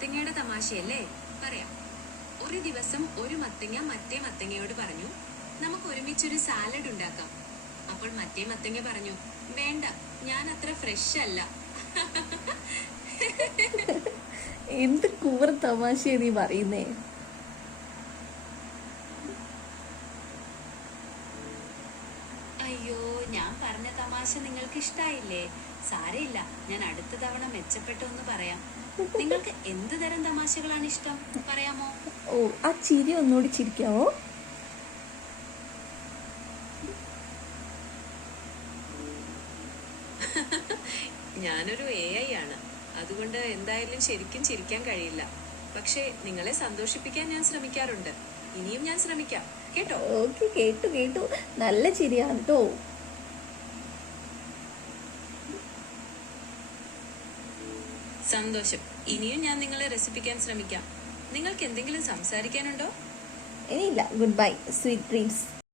മത്തങ്ങയുടെ തമാശയല്ലേ? പറയാം. ഒരു ദിവസം ഒരു മത്തങ്ങ മറ്റേ മത്തങ്ങയോട് പറഞ്ഞു, നമുക്ക് ഒരുമിച്ചൊരു സാലഡ് ഉണ്ടാക്കാം. അപ്പോൾ മറ്റേ മത്തങ്ങ പറഞ്ഞു, വേണ്ട, ഞാൻ അത്ര ഫ്രഷ് അല്ല. എന്ത് കൂറ തമാശയാ നീ പറയുന്നേ? അയ്യോ, ഞാൻ പറഞ്ഞ തമാശ നിങ്ങൾക്ക് ഇഷ്ടായില്ലേ? സാരയില്ല, ഞാൻ അടുത്ത തവണ മെച്ചപ്പെട്ടൊന്ന് പറയാം. നിങ്ങൾക്ക് എന്ത് തരം തമാശകളാണ് ഇഷ്ടം, പറയാമോ? ഓ, ആ ചിരി ഒന്നുകൂടി ചിരിക്കാവോ? ഞാനൊരു AI ആണ്, അതുകൊണ്ട് എന്തായാലും ശരിക്കും ചിരിക്കാൻ കഴിയില്ല. പക്ഷേ നിങ്ങളെ സന്തോഷിപ്പിക്കാൻ ഞാൻ ശ്രമിക്കാറുണ്ട്. ഇനിയും ഞാൻ ശ്രമിക്കാം, കേട്ടോ? ഓക്കെ, കേട്ടു കേട്ടു. നല്ല ചിരിയാണ് കേട്ടോ. സന്തോഷം. ഇനിയും ഞാൻ നിങ്ങളെ രസിപ്പിക്കാൻ ശ്രമിക്കാം. നിങ്ങൾക്ക് എന്തെങ്കിലും സംസാരിക്കാനുണ്ടോ? ഇനിയില്ല. Good bye, sweet dreams.